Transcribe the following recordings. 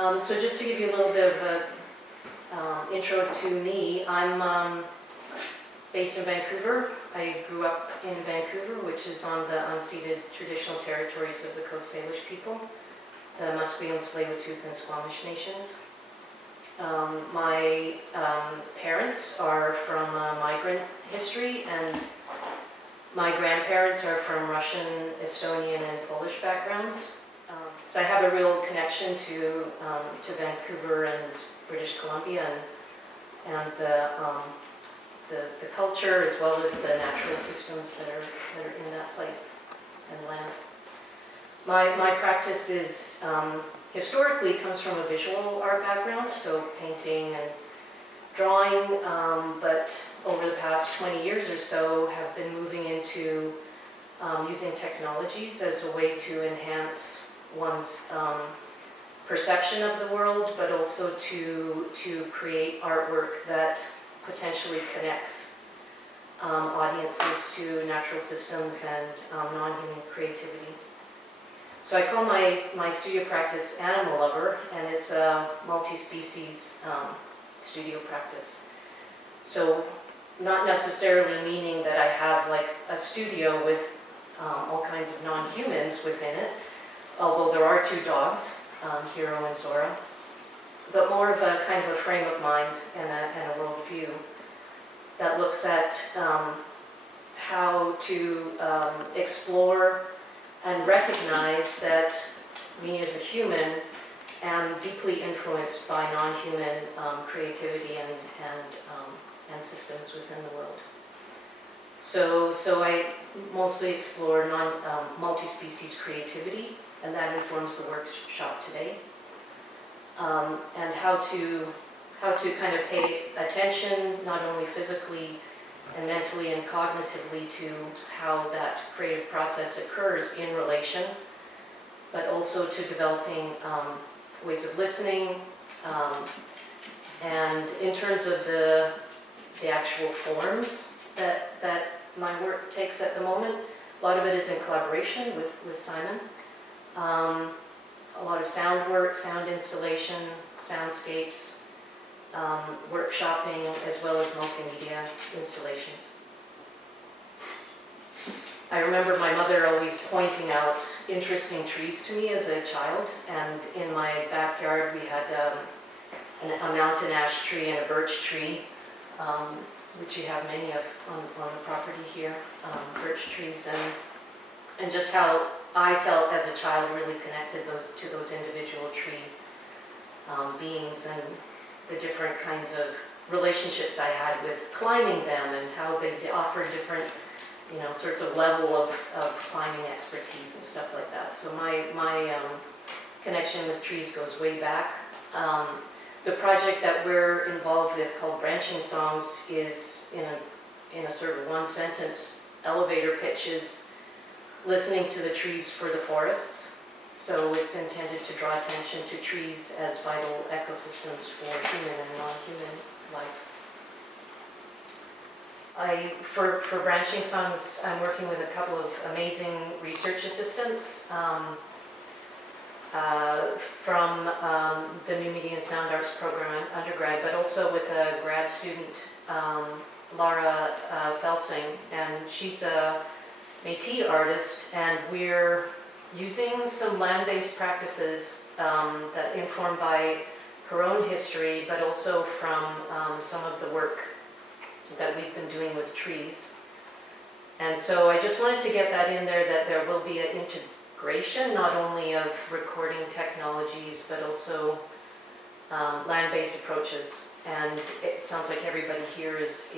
So just to give you a little bit of an intro to me, I'm based in Vancouver. I grew up in Vancouver, which is on the unceded traditional territories of the Coast Salish people, the Musqueam, Tsleil-Waututh, and Squamish nations. My parents are from migrant history, and my grandparents are from Russian, Estonian, and Polish backgrounds. So I have a real connection to Vancouver and British Columbia and the culture, as well as the natural systems that are in that place and land. My practice is historically comes from a visual art background, so painting and drawing, but over the past 20 years or so have been moving into using technologies as a way to enhance one's perception of the world, but also to create artwork that potentially connects audiences to natural systems and non-human creativity. So I call my studio practice Animal Lover, and it's a multi-species studio practice. So not necessarily meaning that I have like a studio with all kinds of non-humans within it, although there are 2 dogs, Hero and Zora, but more of a kind of a frame of mind and a worldview that looks at how to explore and recognize that me as a human am deeply influenced by non-human creativity and systems within the world. So I mostly explore multi-species creativity, and that informs the workshop today. And how to kind of pay attention, not only physically and mentally and cognitively, to how that creative process occurs in relation, but also to developing ways of listening. And in terms of the actual forms that my work takes at the moment, a lot of it is in collaboration with Simon. A lot of sound work, sound installation, soundscapes, workshopping, as well as multimedia installations. I remember my mother always pointing out interesting trees to me as a child, and in my backyard we had a mountain ash tree and a birch tree, which you have many of on the property here, birch trees, and just how I felt as a child really connected to those individual tree beings, and the different kinds of relationships I had with climbing them, and how they offer different, sorts of level of climbing expertise and stuff like that. So my connection with trees goes way back. The project that we're involved with, called Branching Songs, is in a sort of one-sentence elevator pitch is listening to the trees for the forests. So it's intended to draw attention to trees as vital ecosystems for human and non-human life. For Branching Songs, I'm working with a couple of amazing research assistants from the New Media and Sound Arts program undergrad, but also with a grad student, Lara Felsing, and she's a Métis artist, and we're using some land-based practices that informed by her own history, but also from some of the work that we've been doing with trees. And so I just wanted to get that in there, that there will be an integration, not only of recording technologies, but also land-based approaches. And it sounds like everybody here is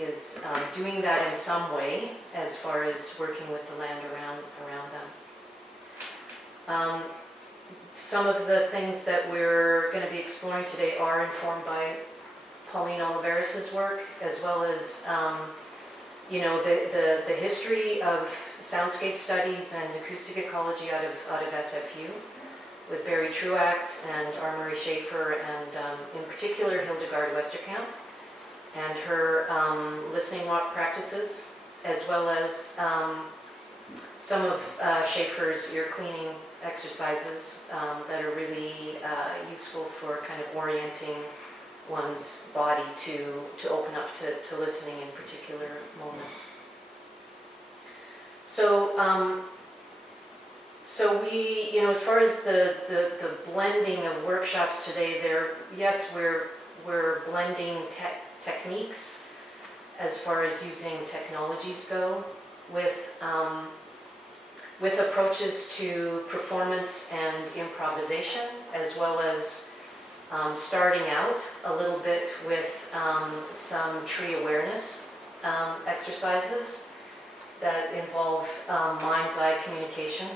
doing that in some way, as far as working with the land around them. Some of the things that we're going to be exploring today are informed by Pauline Oliveris' work, as well as the history of soundscape studies and acoustic ecology out of SFU, with Barry Truax and R. Schaefer, and in particular Hildegard Westerkamp, and her listening walk practices, as well as some of Schaefer's ear cleaning exercises that are really useful for kind of orienting one's body to open up to listening in particular moments. So, so we, as far as the blending of workshops today, yes, we're blending techniques as far as using technologies go with approaches to performance and improvisation, as well as starting out a little bit with some tree awareness exercises that involve mind's eye communication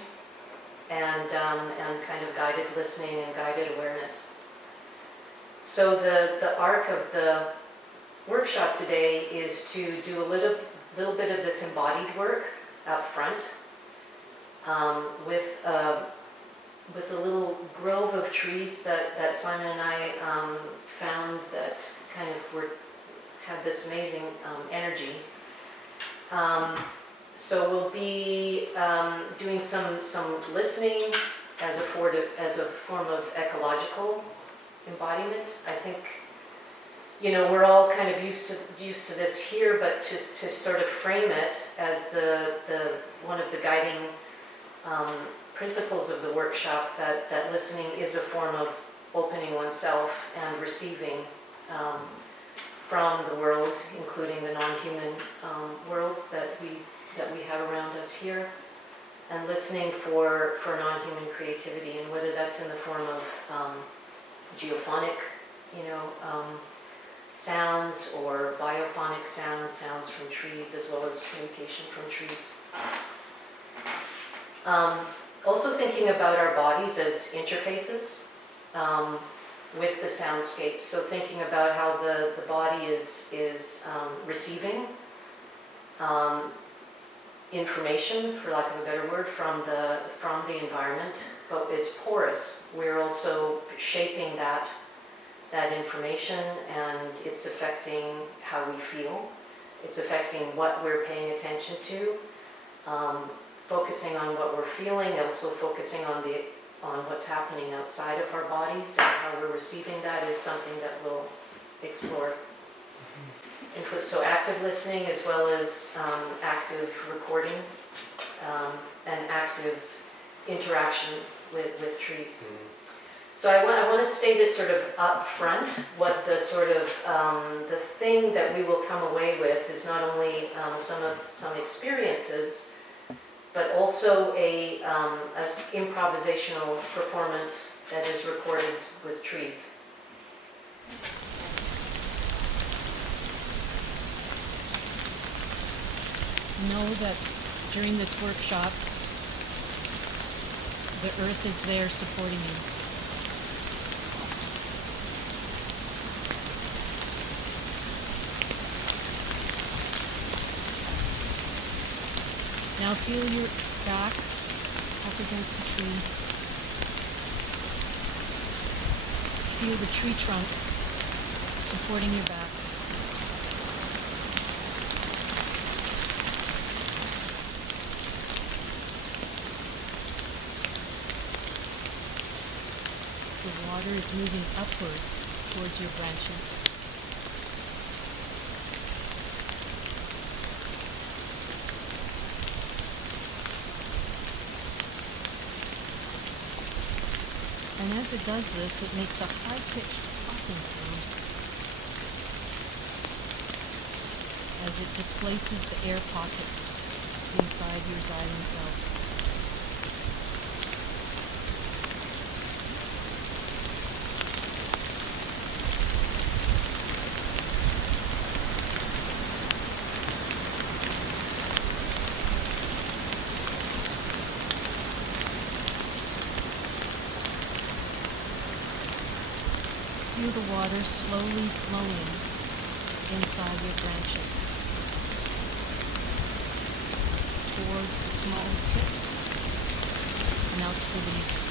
and kind of guided listening and guided awareness. So the arc of the workshop today is to do a little bit of this embodied work up front with a little grove of trees that Simon and I found that kind of have this amazing energy. So we'll be doing some listening as a form of ecological embodiment. I think, we're all kind of used to this here, but to sort of frame it as the one of the guiding principles of the workshop, that listening is a form of opening oneself and receiving from the world, including the non-human worlds that we have around us here, and listening for non-human creativity, and whether that's in the form of geophonic, sounds, or biophonic sounds from trees, as well as communication from trees. Also thinking about our bodies as interfaces with the soundscape. So thinking about how the body is receiving information, for lack of a better word, from the environment, but it's porous. We're also shaping that information, and it's affecting how we feel. It's affecting what we're paying attention to, focusing on what we're feeling, also focusing on what's happening outside of our bodies, and how we're receiving that is something that we'll explore. And so active listening, as well as active recording and active interaction with trees. So I want to state it sort of up front, what the sort of the thing that we will come away with is not only some experiences, but also a improvisational performance that is recorded with trees. Know that during this workshop, the earth is there supporting you. Now feel your back up against the tree. Feel the tree trunk supporting your back. The water is moving upwards towards your branches. And as it does this, it makes a high-pitched popping sound as it displaces the air pockets inside your xylem cells. Feel the water slowly flowing inside your branches towards the small tips and out to the leaves.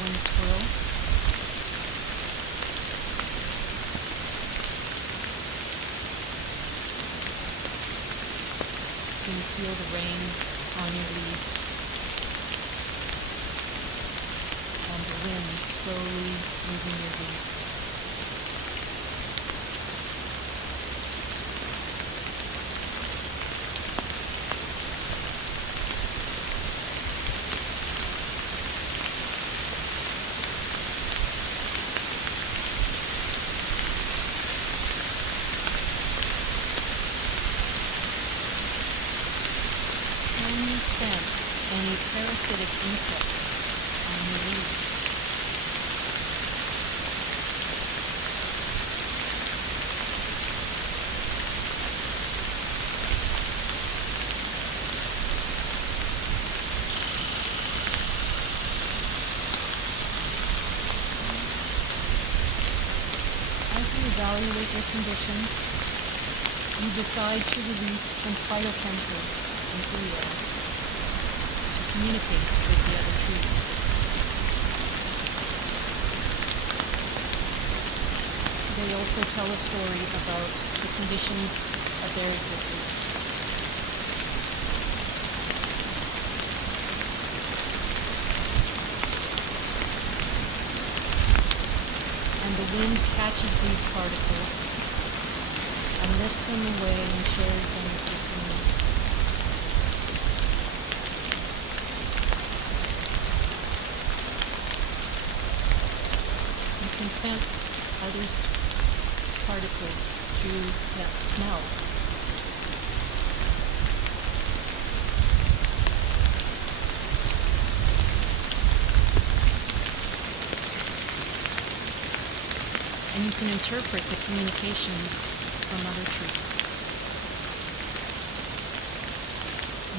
following a squirrel. You can feel the rain on your leaves and the wind slowly moving your leaves. Can you sense any parasitic insects on your leaves? As you evaluate your conditions, you decide to release some phytochemicals into the air to communicate with the other trees. They also tell a story about the conditions of their existence. And the wind catches these particles and lifts them away and shares them with your community. You can sense others' particles through smell. And you can interpret the communications from other trees.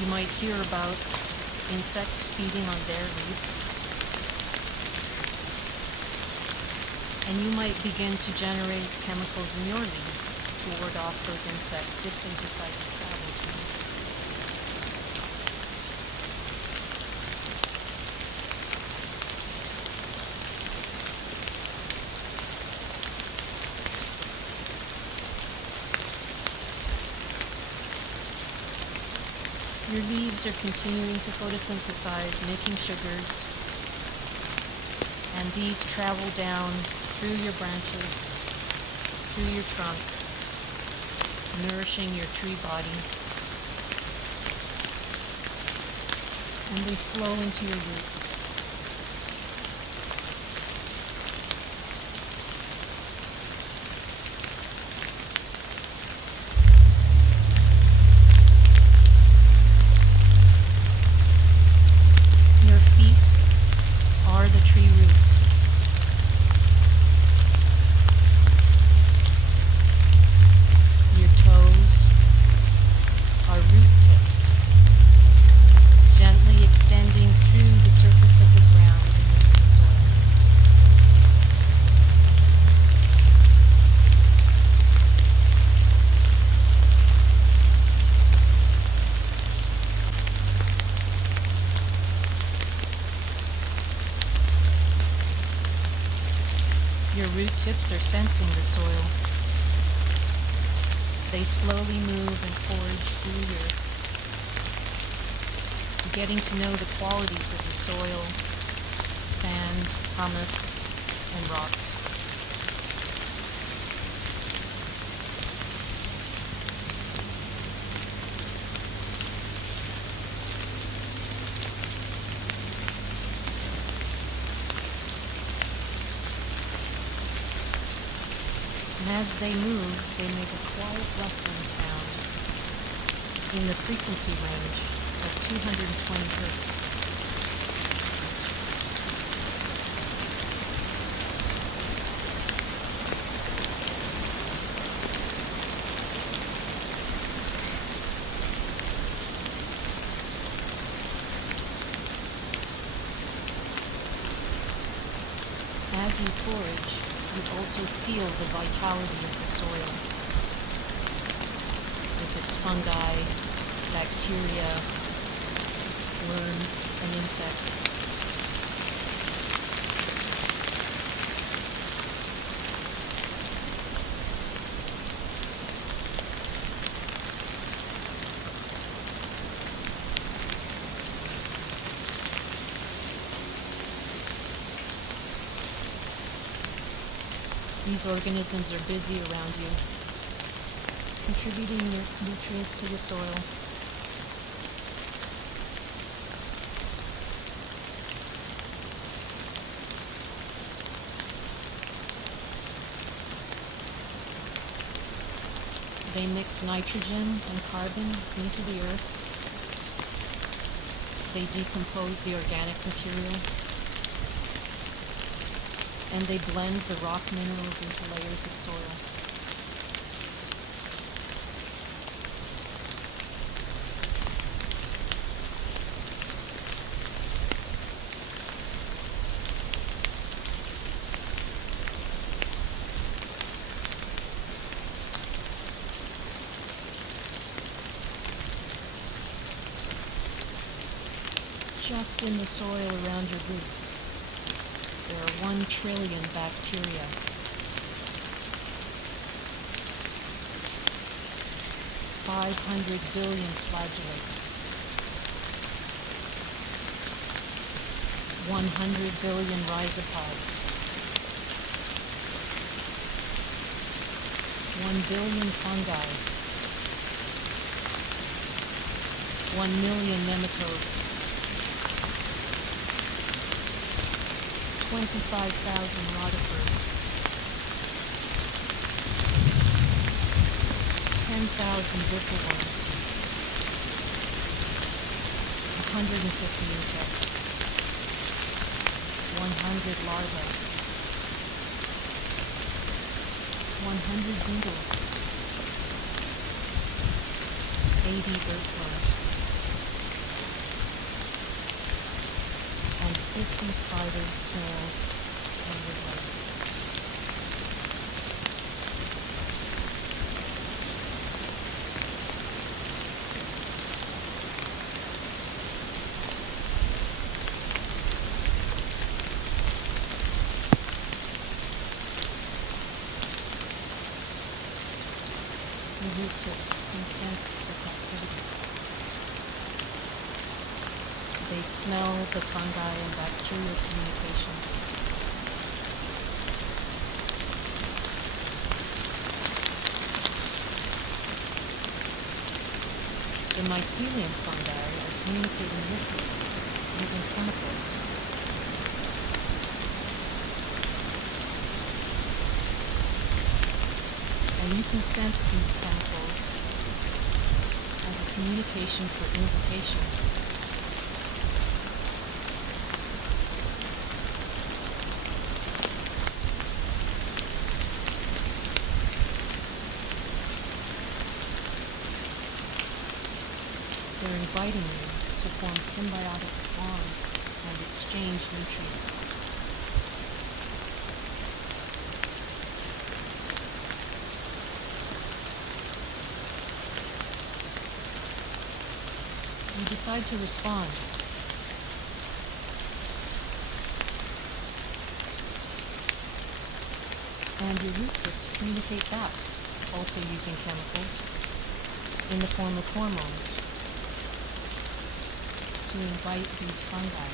You might hear about insects feeding on their leaves. And you might begin to generate chemicals in your leaves to ward off those insects if they decide to travel to you. Your leaves are continuing to photosynthesize, making sugars, and these travel down through your branches, through your trunk, nourishing your tree body, and they flow into your roots. Your feet are the tree roots. Your toes are root tips, gently extending through the surface of the ground and into the soil. Your root tips are sensing the soil. They slowly move and forage through the earth, getting to know the qualities of the soil, sand, humus, and rocks. And as they move, they make a quiet rustling sound in the frequency range of 220 hertz. As you forage, you also feel the vitality of the soil, with its fungi, bacteria, worms, and insects. These organisms are busy around you, contributing nutrients to the soil. They mix nitrogen and carbon into the earth. They decompose the organic material. And they blend the rock minerals into layers of soil. Just in the soil around your roots, there are 1 trillion bacteria. $500 billion flagellates. 100 billion rhizopods. 1 billion fungi. 1 million nematodes. 25,000 rotifers, 10,000 bristleworms, 150 insects, 100 larvae, 100 beetles, 80 earthworms, and 50 spiders, snails, and woodlice. The root tips can sense this activity. They smell the fungi and bacterial communications. The mycelium fungi are communicating with you using chemicals. And you can sense these chemicals as a communication for invitation. They're inviting you to form symbiotic bonds and exchange nutrients. You decide to respond. And your root tips communicate back, also using chemicals in the form of hormones, to invite these fungi.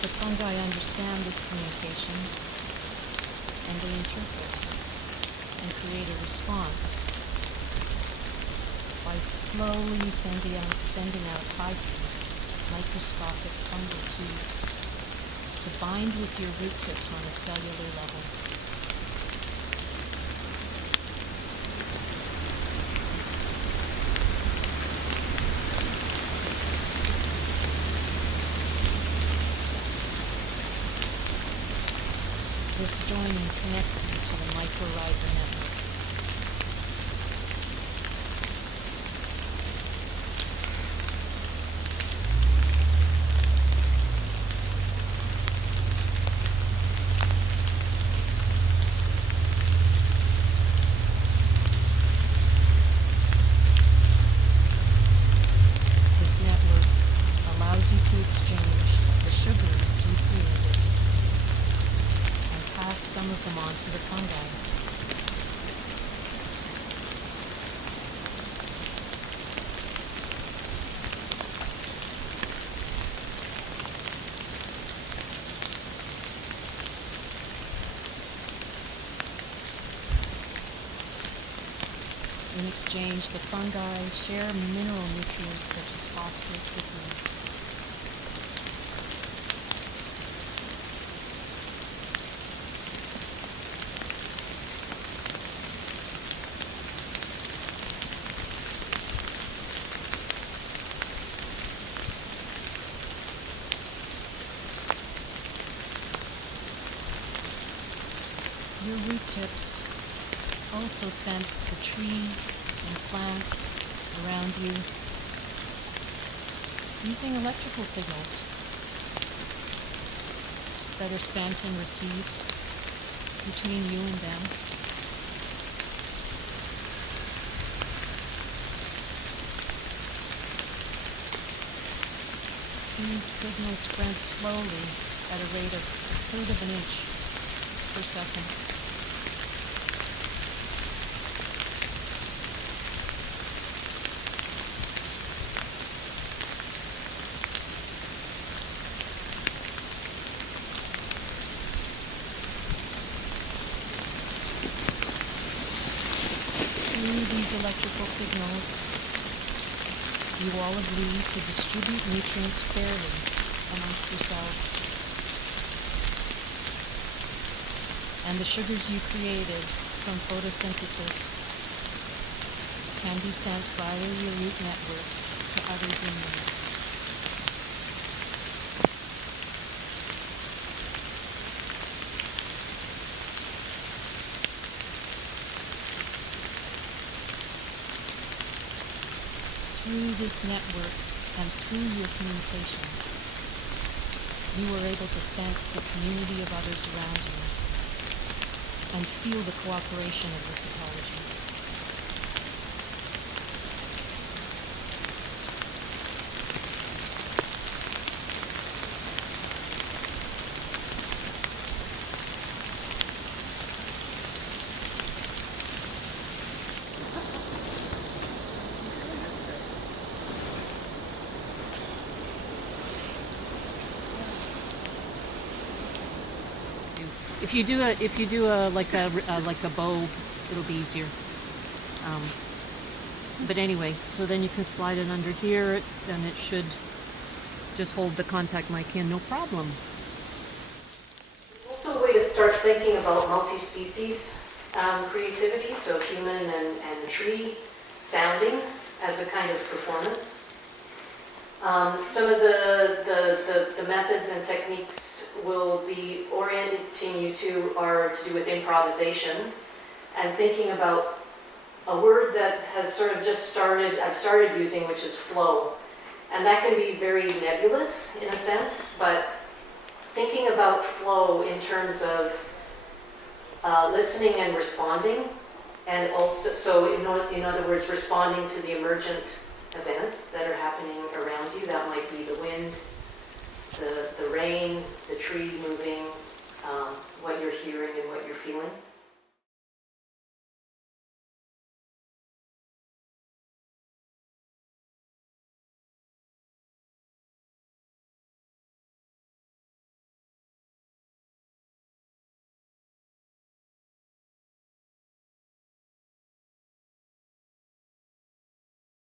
The fungi understand this communication, and they interpret and create a response by slowly sending out high-feed, microscopic fungal tubes to bind with your root tips on a cellular level. This joining connects you to the mycorrhiza network. This network allows you to exchange the sugars you created In exchange, the fungi share mineral nutrients such as phosphorus with you. Your root tips also sense the trees and plants around you using electrical signals that are sent and received between you and them. These signals spread slowly at a rate of 1/3 of an inch per second. Through these electrical signals, you all agree to distribute nutrients fairly amongst yourselves. And the sugars you created from photosynthesis can be sent via your root network to others in need. Through this network and through your communications, you are able to sense the community of others around you and feel the cooperation of this ecology. If you do a like a bow, it'll be easier. But anyway, so then you can slide it under here, and it should just hold the contact mic in, no problem. Also a way to start thinking about multi-species creativity, so human and tree sounding as a kind of performance. Some of the methods and techniques will be orienting you to are to do with improvisation and thinking about a word that has sort of I've started using, which is flow. And that can be very nebulous in a sense, but thinking about flow in terms of listening and responding, and also, so in other words, responding to the emergent events that are happening around you. That might be the wind, the rain, the tree moving,